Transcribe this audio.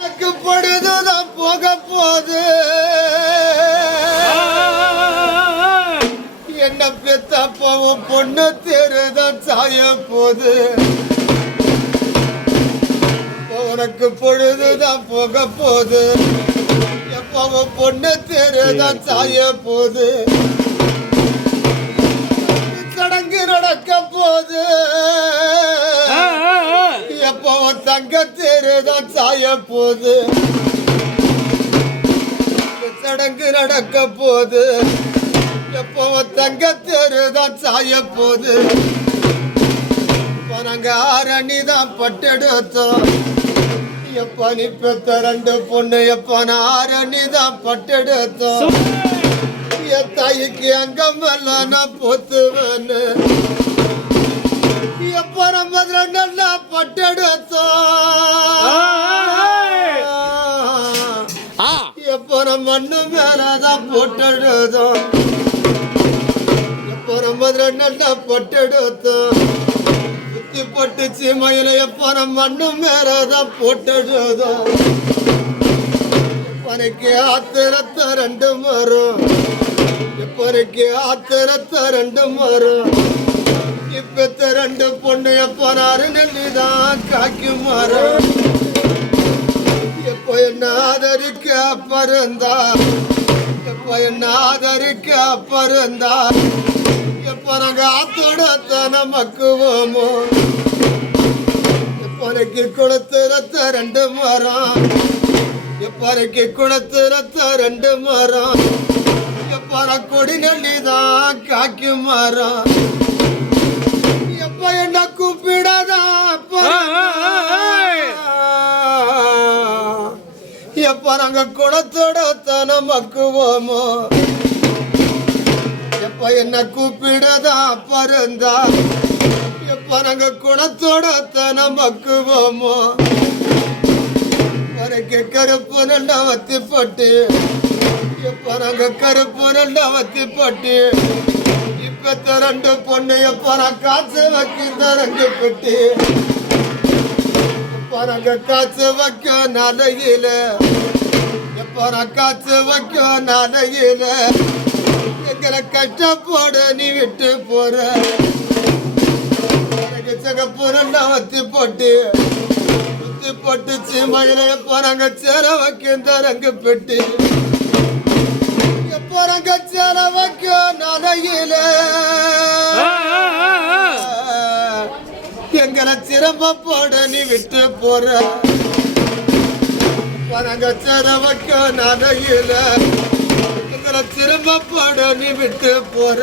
பொழுதுதான் போக போது என்ன பெத்தப்பவும் பொண்ணு தேருதான் சாய போது உனக்கு பொழுதுதான் போக போது எப்பவும் பொண்ணு தேருதான் சாய போது சடங்கு நடக்க போது எப்பவும் தங்க தேருதான் சாய போது சடங்கு நடக்க போது எப்பவும் தங்க தேருதான் சாய போது நாங்க ஆரணிதான் பட்டெடுத்தோம் எப்ப நீ பெத்த ரெண்டு பொண்ணு எப்ப நான் ஆரணிதான் பட்டெடுத்தோம் என் தாய்க்கு அங்கமெல்லாம் நான் பொத்துவேன்னு எப்ப நம்ம நல்லா பட்டெடுத்தோம் எப்ப நம்ம மண்ணு மேலதான் போட்டெடுத்தோம் எப்ப நம்ம நல்லா பட்டெடுத்தோம் சுத்தி போட்டு சீமையில எப்ப நம்ம மண்ணு மேலதான் போட்டெடுத்தோம் எப்பனைக்கு ஆத்திரத்த ரெண்டு மரம் எப்பனைக்கு ஆத்திரத்த ரெண்டு மரம் இப்பத்த ரெண்டு பொண்ணு எப்பனாரு நெல்லிதான் காக்கி மரம் எப்ப என்ன ஆதரிக்க அப்பறந்தா எப்ப என்ன ஆதரிக்க அப்பறந்தா எப்ப நாங்க ஆத்தோட நமக்குவோமோ எப்பனைக்கு கொடுத்து ரத்த ரெண்டு மரம் எப்பனைக்கு கொடுத்து ரத்த ரெண்டு மரம் எப்பற கொடி நெல்லிதான் காக்கி மரம் எப்ப என்ன கூப்பிடாதா எப்ப நாங்க குணத்தோட நமக்குவோமோ எப்ப என்ன கூப்பிடாதா பருந்தா எப்ப நாங்க குணத்தோட நமக்குவோமோ வரைக்கு கருப்பு நல்லா வத்தி போட்டு எப்ப நாங்க கருப்பு நல்லா வத்தி போட்டு இப்ப ரெண்டு பொண்ணு எப்ப நான் காசு வைக்க ரெண்டு பெட்டி எப்ப நாங்க காசு வைக்க நாளையில எப்ப நான் காசு வைக்க நாளையில எங்களை கஷ்டப்போட நீ விட்டு போற எனக்கு சிகப்பு ரெண்டா வத்தி போட்டு சுத்தி போட்டு சீமையில எப்ப நாங்க சேர வைக்க ரெண்டு பெட்டி எப்பறங்க சேர வைக்க நலையில எங்களை சிரம போட நீ விட்டு போற பரங்க சேர வைக்க நலையில எங்களை சிரம போட நீ விட்டு போற